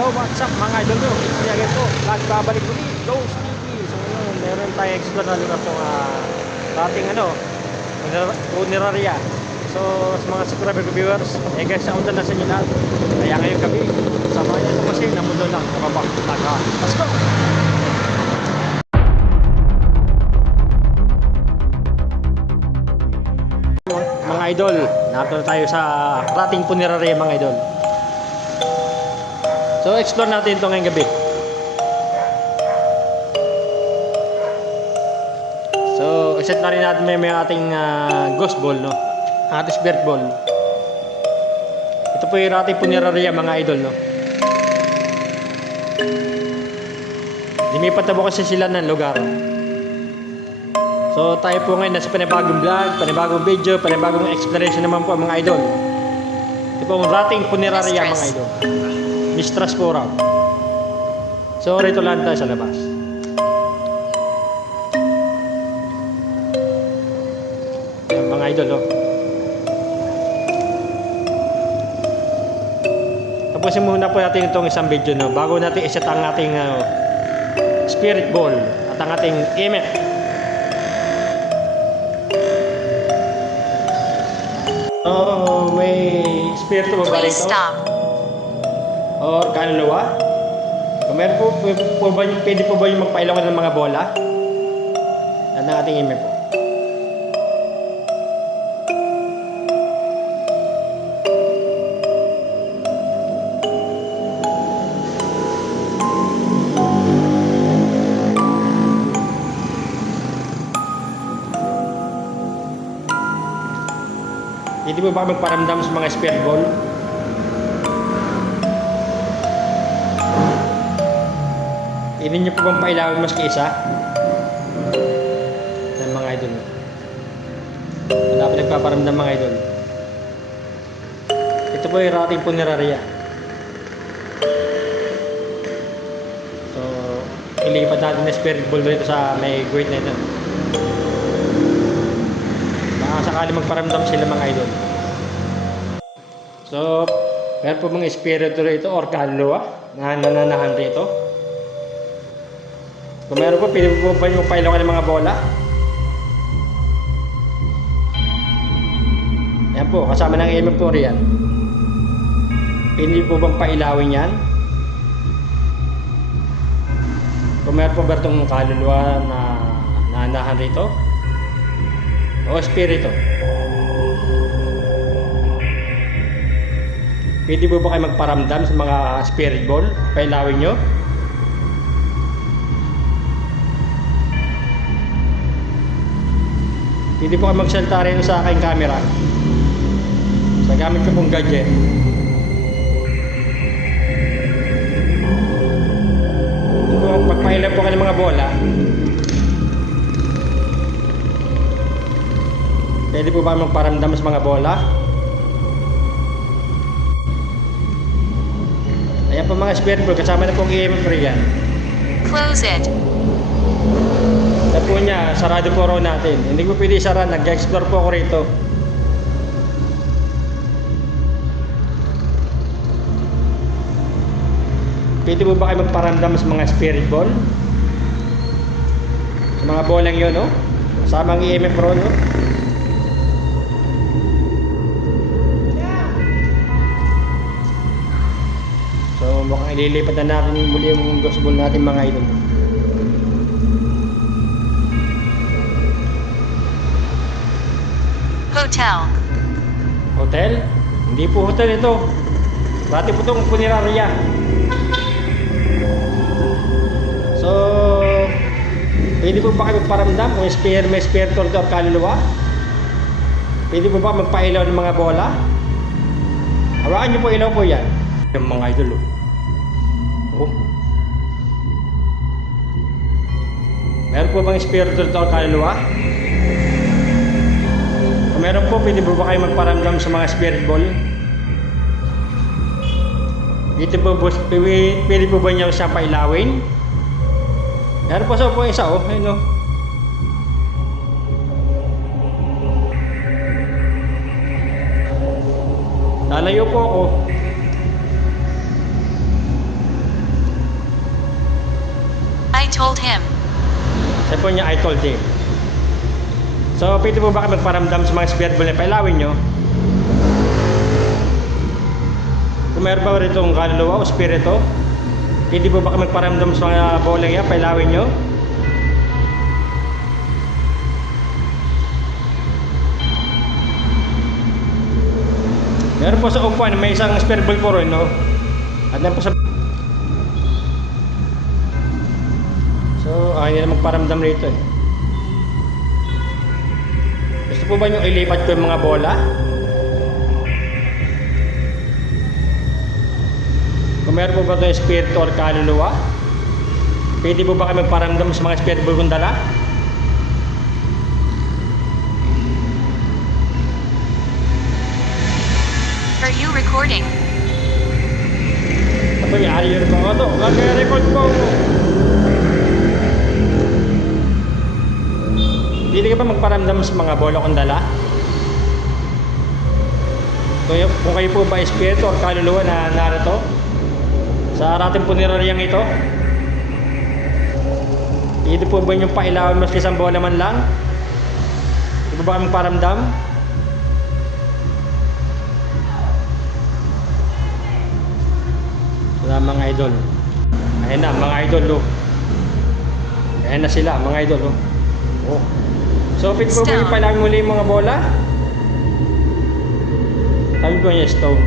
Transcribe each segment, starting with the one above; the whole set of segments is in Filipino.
So what's up mga idol ko? Again po, babalik ko ni Ghost TV. So ngayon, meron tayong explore na lugar itong dating funeraria. So sa mga subscriber ko viewers, guys, sa undan na sa inyo lahat. Kaya ngayong gabi, sama niyo ito kasi na mundo lang, kababa, taga. Let's go! Mga idol, narito tayo sa dating funeraria mga idol. So explore natin ito ngayong gabi. So iset na rin natin may ating ghost ball, no? Ating spirit ball. Ito po yung ating funeraria mga idol, no? Lumipat na po kasi sila ng lugar. So tayo po ngayon nasa panibagong vlog, panibagong video, panibagong exploration naman po mga idol. Ito po ang dating funeraria mga idol. Mistress po raw. So rito lang tayo sa labas. Yan, mga idol, oh. Tapusin muna po natin itong isang video, no, bago natin iset ang ating spirit ball at ang ating EMF. Oh, may spirit ba ba rito? Or kaluluwa? Kung meron po ba yung, pwede po ba yung magpailangan ng mga bola? Yan ang ating email po. Pwede po ba magparamdam sa mga spirit ball? Hindi nyo po bang pailawin maski isa? Yan mga idol. Wala pa nagpaparamdam mga idol. Ito po yung ating funeraria. So, ilipat natin na spirit ball dito sa may guhit na ito. Baka sakali magparamdam sila mga idol. So, meron po mga espiritu rito or kaluluwa na nananahan rito. Kung meron po, pwede po ba yung pailawan ng mga bola? Yan po, kasama ng EMF po riyan. Pwede po bang pailawin yan? Kung meron po ba itong kaluluwa na nananahan rito? O espiritu? Pwede po ba kayo magparamdam sa mga spirit ball? Pailawin nyo? Pwede po kayo magsalta rin sa aking camera. Sa gamit ko pong gadget. Kung magpailan po kayo ng mga bola, pwede po ba magparamdam sa mga bola? Ayan po mga spirit ball, kasama na pong EMF riyan. Close it. Ito po niya, sarado po raw natin. Hindi ko pwede isara, nag-explore po ako rito. Pwede po ba kayo magparamdam sa mga spirit ball? Sa mga bolang yun, no? Kasama ang EMF raw, no? So mukhang ililipat na natin muli yung ghost ball natin mga idol. Hotel. Hotel? Hindi po hotel ito. Dati po itong funeraria. So, pwede po ba kayo magparamdam kung may spiritual o kaluluwa? Pwede po ba magpailaw ng mga bola? Hawakan nyo po, ilaw po yan. Yung mga idol, oh. Meron po bang spiritual o kaluluwa? Meron po, pwede po ba kayo magparamdam sa mga spirit ball? Dito po, pwede po ba niya siya pailawin? Meron po sa po isa, oh, ayun, oh. Lalayo po ako. told him. Sabi po niya, I told him. So, pwede po ba kayo magparamdam sa mga spirit ball na pailawin nyo? Kung meron ba rito ang kaluluwa o spirito, pwede po ba kayo magparamdam sa mga bola niya, pailawin nyo? Meron po sa upuan, may isang spirit ball po rin, no? At yan po sa... So, hindi na magparamdam rito eh. Gusto po ba nyo ilipat ko yung mga bola? Kung meron po ba ito yung spirito or kaluluwa, pwede po ba kayo magparamdam sa mga spirit ball kong dala? Are you recording? Ito yung ayun ko ito. Nag-record po. Pwede ka ba magparamdam sa mga bola kong dala? Kung kayo po ba espiritu o kaluluwa na narito sa ating puniraryang ito, pwede po ba yung pailawin mas isang bola man lang? Pwede ba kayo magparamdam? Wala mga idol. Ayan na mga idol oh. Ayan na sila mga idol oh. Oh. So pwede po ba yung pailawin muli yung mga bola? Sabi ko niya stone.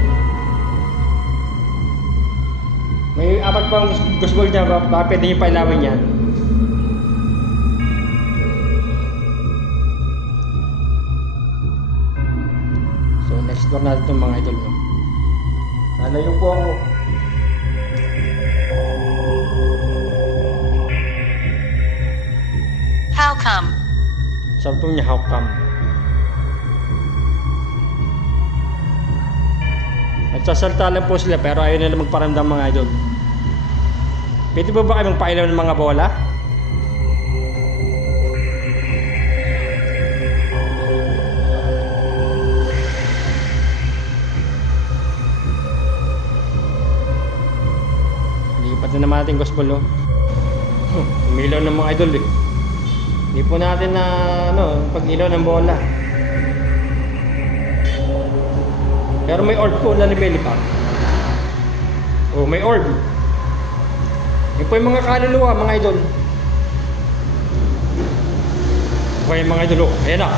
May apat pang gusbol niya, baka pwede niyo pailawin yan. So next door natin itong mga idol no? Lalayo po ako. How come? Sabi po niya how come? Nagsasalta lang po sila pero ayaw nila magparamdam mga idol. Pwede ba kayo magpailaw ng mga bola? Lipat na naman natin gospel oh. Umilaw ng mga idol eh. Hindi po natin na pag-ilaw ng bola. Pero may orb po na level pa. Oh, may orb. Yan po yung mga kaluluwa, mga idol. Okay, mga idol. Oh, ayan na.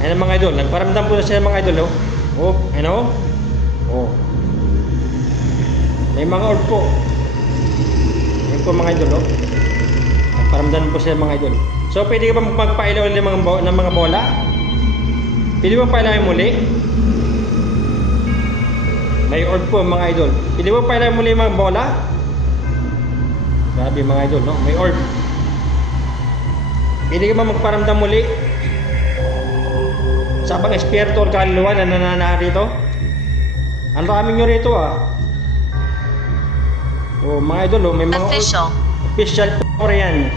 Ayan na mga idol. Nagparamdam po na sila mga idol. Oh, oh ayan o. Oh. May mga orb po. Yan po mga idol. Oh. Nagparamdam po sila mga idol. So, pwede ka ba magpailaw ng mga bola? Pwede ba pailawin muli? May orb po mga idol. Pwede ba pailawin muli yung mga bola? Grabe mga idol, no? May orb. Pwede ka ba magparamdam muli sa abang espiritu or kaluluwa na nananahan rito? Ang dami nyo rito ah. Oh, mga idol, oh, may mga Official. Official po yan.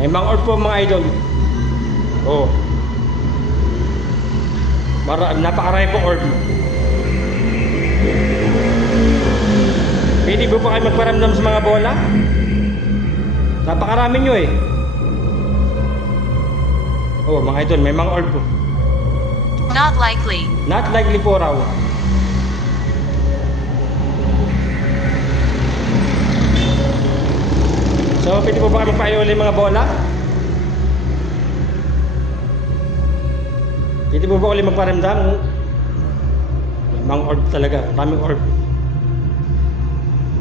May mga orb po mga idol. Oh. Napakarami po orb. Pwede ba kayo magparamdam sa mga bola? Napakarami nyo eh. Oh mga idol, may mga orb po. Not likely. Not likely po raw. So pwede po ba kayo magpayo ulit mga bola? Pwede po ba ulit magparamdam? May mga orb talaga, maraming orb.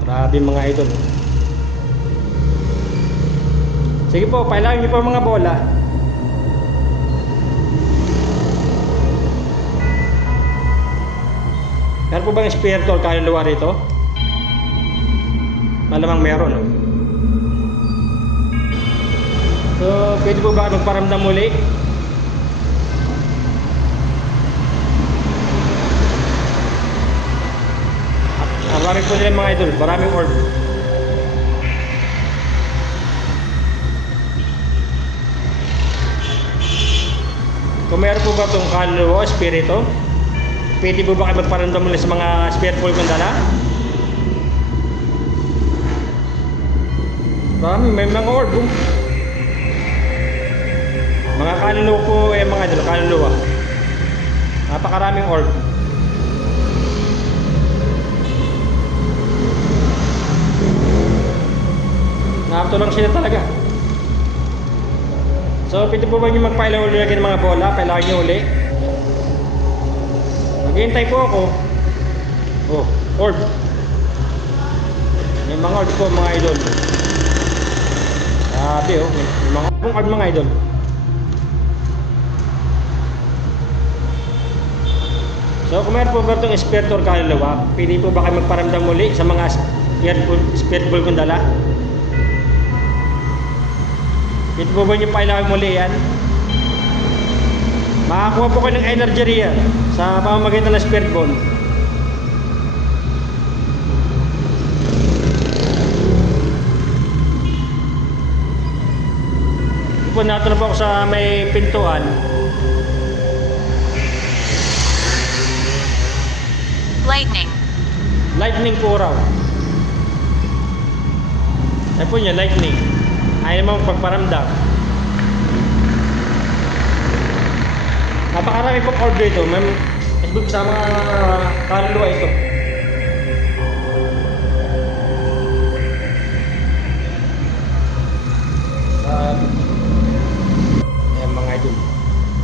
Grabe mga idol. Sige po, pailawin niyo po mga bola. Meron po bang espiritu o kaluluwa rito? Malamang meron. No? So, pwede po ba magparamdam muli? Marami po nila mga idol, maraming orb. Kung meron po ba itong kaluluwa o espiritu, pwede po ba kayo magparamdam muli sa mga spiritual kong dala? Marami, may mga orb. Oh. Mga kaluluwa po, mga idol, kaluluwa. Napakaraming orb. Nakapto lang sila talaga. So, pwede po ba nyo magpailaw ulit ng mga bola? Pailawan nyo uli. Maghihintay po ako. Oh, orb. May mga orb po mga idol. Sabi oh, may mga orb mga idol. So, kung meron po ba itong espiritu or kaluluwa, pwede po ba kayo magparamdam muli sa mga spirit ball kong dala? Pwede po ba nyo pailawin muli yan? Makakuha po kayo ng energy riyan sa pamamagitan ng spirit ball. Po nato na po ako sa may pintuan. Lightning. Lightning po raw. Ay po niya, lightning. Ayaw naman pagparamdam. Napakarami pong orb dito. May sa mga kaluluwa ito. Ayan mga idol.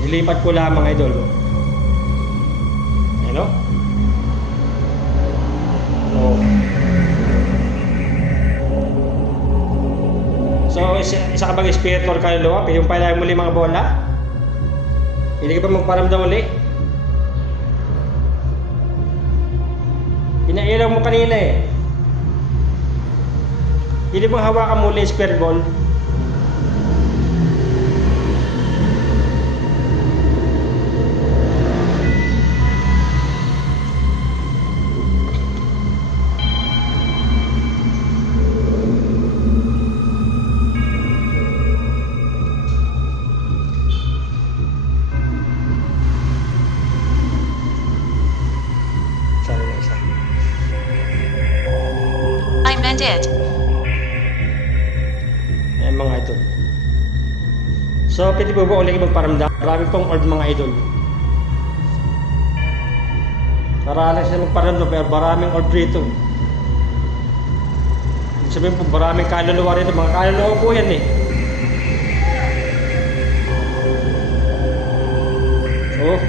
Nilipat ko lang mga idol. Ano? Oh. So, isa ka bang espiritu or kaluluwa? Pwede mo pailawan muli mga bola? Pwede ka ba magparamdam muli? Pinailaw mo kanina eh. Pwede mong hawakan muli yung spirit ball? I meant it. Ayan mga idol. So, pwede po ba ulit magparamdam? Marami pong orb mga idol. Para lang sila magparamdam, pero maraming orb rito. Ibig sabihin po, maraming kaluluwa rito. Mga kaluluwa po yan eh. Oh.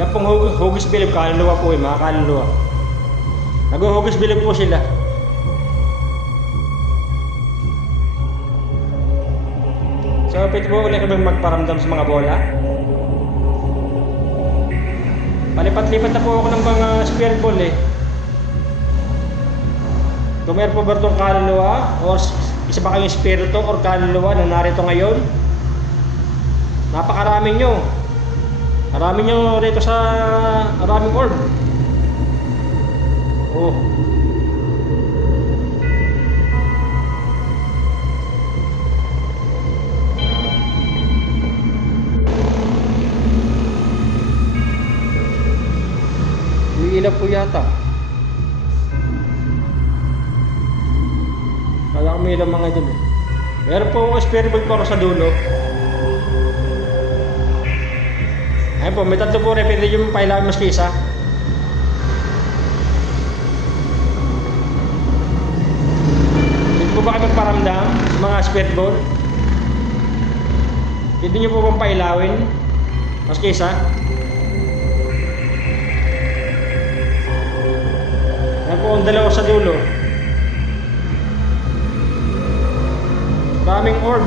Yan pong hugis bilib, kaluluwa po eh, mga kaluluwa. Nag-hugis bilib po sila. So, pwede po ulit kami magparamdam sa mga bola. Palipat-lipat na po ako ng mga spirit ball eh. Kung meron po ba itong kaluluwa o isa ba kayong espiritu or kaluluwa na narito ngayon, napakarami nyo. Marami nyo rito sa maraming orb. Oh. Umiilaw po yata. Kala ko may ilang mga dun eh. Meron po akong spirit ball po sa dulo. Ayun po, may tatlo po rin. Pwede yung pailawin maski isa. Pwede po ba kayo magparamdam sa mga spirit ball? Pwede nyo po bang pailawin maski isa? Ayun po, ang dalawa sa dulo. Maraming orb.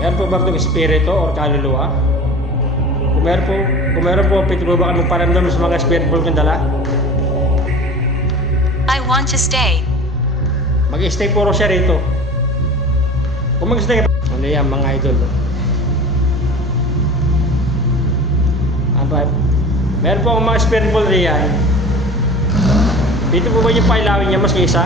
Meron po ba itong espiritu o kaluluwa? Kung meron po, pwede po ba kayo magparamdam sa mga spirit ball kong dala? I want to stay. Mag-stay puro siya rito. Kung mag-stay ka, ano yan mga idol? Alright. Meron po akong mga spirit ball riyan. Dito po ba yung pailawin niya mas isa?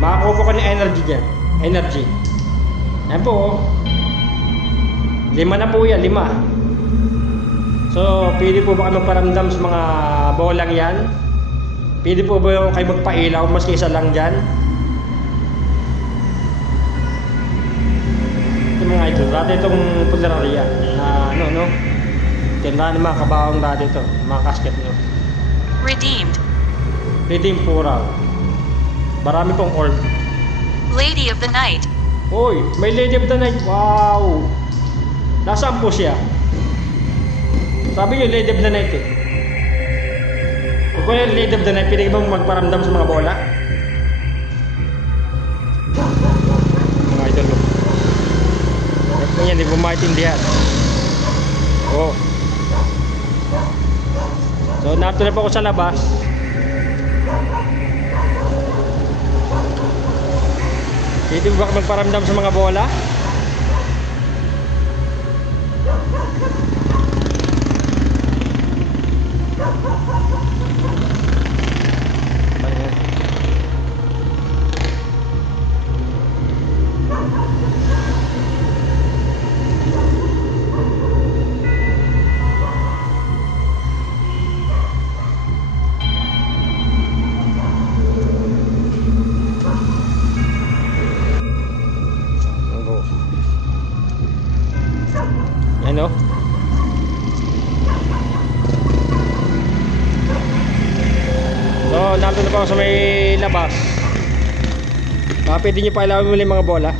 Makakuha po ka ng energy dyan. Energy. Ayan po. 5 na po yan. 5. So, pwede po ba kayo magparamdam sa mga bolang yan? Pwede po ba kayo magpailaw maski isa lang dyan? Ito mga idol, dati itong punerarya na no? Tindahan ng mga kabawang dati ito, mga kasket nyo. Redeemed. Redeem po raw. Marami pong orb. Lady of the Night. Uy, may Lady of the Night. Wow! Nasaan po siya? Sabi niyo Lady of the Night eh. Kung kung yung Lady of the Night, pwede ka bang magparamdam sa mga bola? Mga idol ko. Ito yan, hindi ko maintindihan. Oh. So, narito na po ako sa labas. Pwede ba magparamdam sa mga bola? Yan o. So, narito na po ako sa may labas. Baka pwede nyo pa ilawin muli mga bola.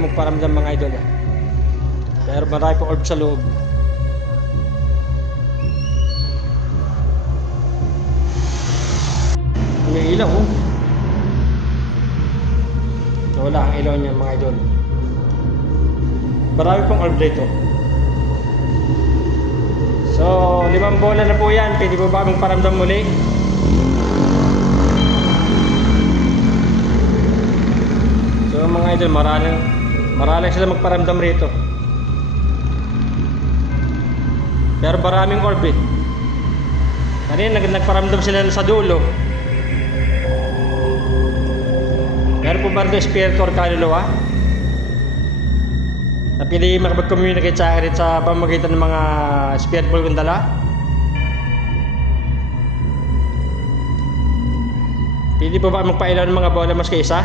Magparamdam mga idol eh. Pero marami pa orb sa loob. May ilaw oh. So, wala ang ilaw niya mga idol. Marami pang orb dito. So 5 bola na po yan. Pwede po ba magparamdam muli? So mga idol, Maralang sila magparamdam rito. Pero maraming orb eh. Kanina nagparamdam sila sa dulo. Meron po ba rin espiritu or kaluluwa? Na pwede makapag-communicate sa akin sa pamamagitan ng mga spirit ball kong dala? Pwede po ba magpailaw ng mga bola mas kaisa?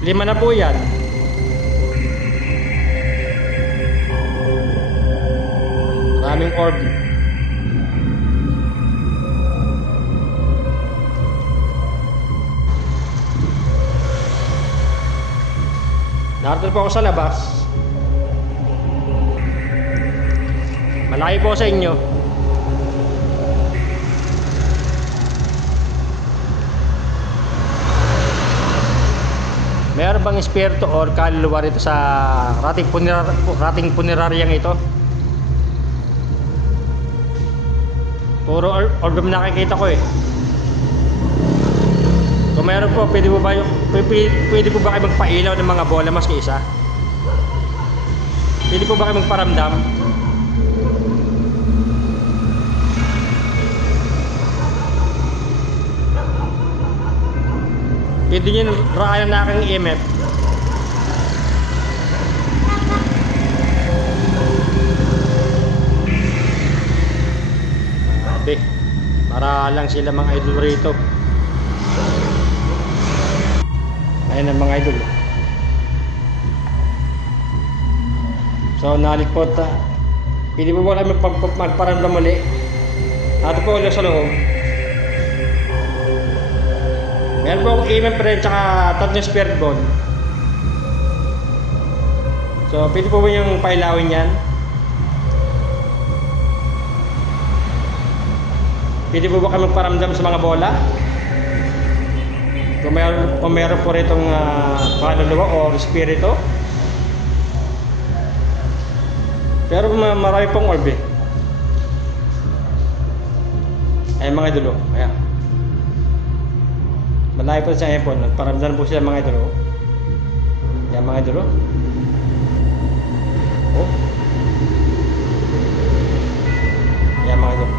5 na po yan. Maraming orb. Narito po ako sa labas. Malaki po sa inyo. Meron bang espiritu or kaluluwa rito sa rating puneraryang ito? Puro orb na nakikita ko eh. Kung meron po, pwede po ba kayo magpailaw ng mga bola mas kaisa? Pwede po ba kayo magparamdam? Pwede nyo raanan na aking EMF. Sabi, para lang sila mga idol rito. Ayan ang mga idol. So nalikpot. Pwede po ba kayo magparamdam muli? Ato po ulit sa loob. Meron po akong EMF rin tsaka 3 spirit ball. So pwede po ba yung pailawin yan? Pwede po ba kayo magparamdam sa mga bola? Kung meron po rin itong kaluluwa o spirito Pero marami pong orb eh. Ayan mga idol, oh. Ayan. Malayo po sa iPhone. Nagparamdam po sila mga idol, oh. Ayan mga idol, oh. Oh. Ayan mga idol.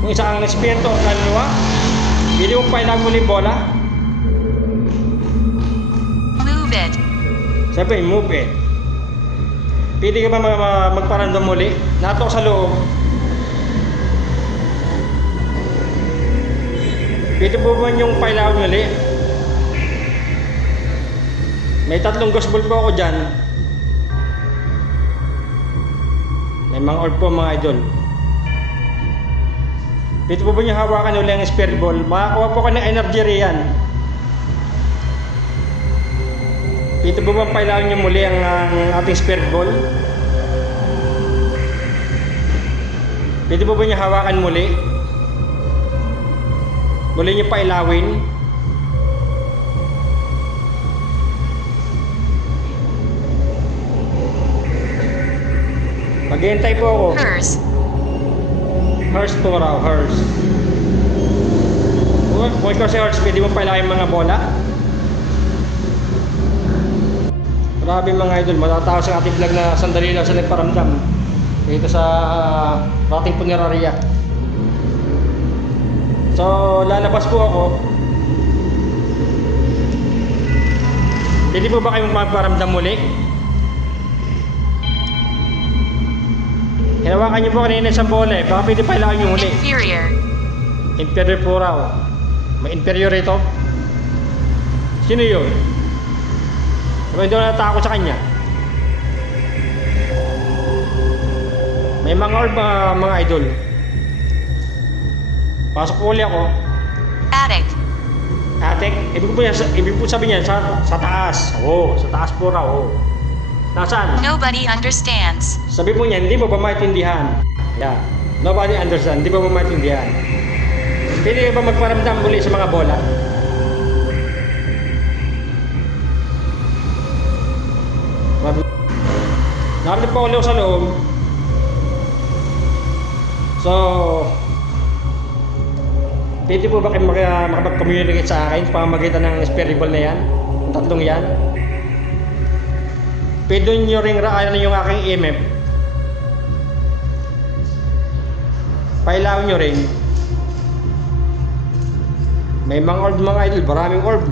Kung isa kang eksperto ang kaluluwa, hindi mo pa ilang muli bola. Move it. Sabi, move it. Pwede ka ba magparamdam muli? Nato sa loob. Pwede po ba yung pailaw muli? May 3 gospel po ako dyan. May mga orb po mga idol. Pwede po ba nyo hawakan uli ang spirit ball? Makakuha po ka ng energy riyan. Pwede po ba pailaw nyo muli ang ating spirit ball? Pwede po ba nyo hawakan muli? Muli nyo pailawin? Maghihintay po ako. Hers. Hers po raw, hers. Kung ikaw si hers, pwede mo pailawin mga bola? Grabe mga idol, matatawas ang ating vlog na sandali lang sa nagparamdam dito sa ating punerarya. So, lalabas po ako. Pwede po ba kayong magparamdam muli? Hinawakan niyo po kanina isang bola eh. Baka pwede pailawin niyo muli. Inferior. Inferior po raw. May inferior ito? Sino yun? Diba hindi ako natakot sa kanya? May mga orb mga idol. Pasok po ulit ako. Attic. Attic, ibig po sabihin niyan sa taas. Oo, sa taas po raw. Oo. Nasaan? Nobody understands. Sabi po niya, hindi mo ba maintindihan? Yeah. Nobody understand, hindi mo ba maintindihan? Pwede ba magparamdam muli sa mga bola? Narito po ulit sa loob. So, pwede po ba kayo makapag-communicate sa akin sa pamamagitan ng spirit ball na yan? Ang 3 yan? Pwede nyo ring raanan yung aking EMF. Pailaw nyo rin. May mga orb mga idol, maraming orb.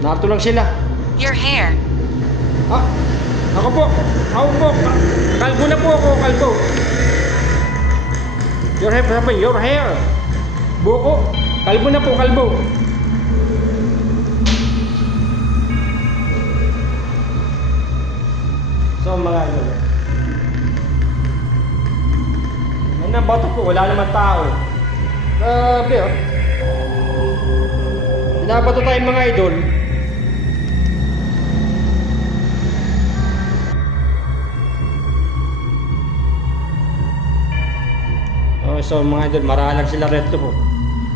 Narito lang sila. Your hair. Ah, ako po. Kalbo na po ako, kalbo. Your hair, sabi, your hair. Buko. Kalbo na po, kalbo. So mga idol. Ano na bato po, wala naman tao. Grabe oh. Binabato tayong mga idol. So mga idol, marahalag sila rito po.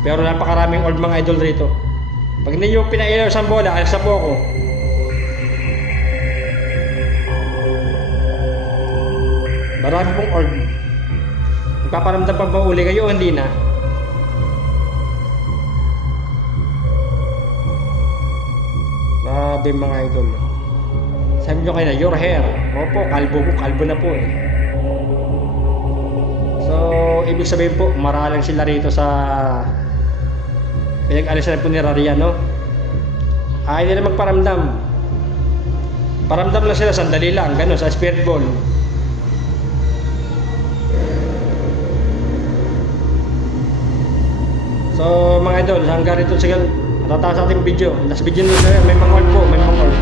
Pero napakaraming old mga idol rito. Pag hindi nyo pinailaw sa bola, alas na po ako. Marami pong orb. Magpaparamdam pa ba uli kayo o hindi na? Grabe mga idol. Sabi nyo kayo na, your hair. Opo, kalbo na po eh. So, ibig sabihin po, maralang sila rito sa pinag-alisan ng punerarya, no? Ayaw nila magparamdam. Paramdam lang sila, sandali lang, gano'n, sa spirit ball. So, mga idol, hanggang rito sige, natataas sa ating video. Last video nito, may mga orb po, may mga orb.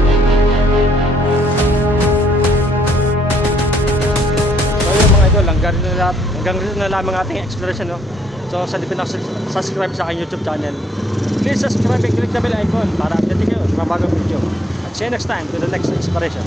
So, yun mga idol, hanggang rito na lamang ating exploration, no? So, sa di subscribe sa aking YouTube channel, please subscribe and click the bell icon para update kayo sa mga bagong video. At see you next time to the next exploration.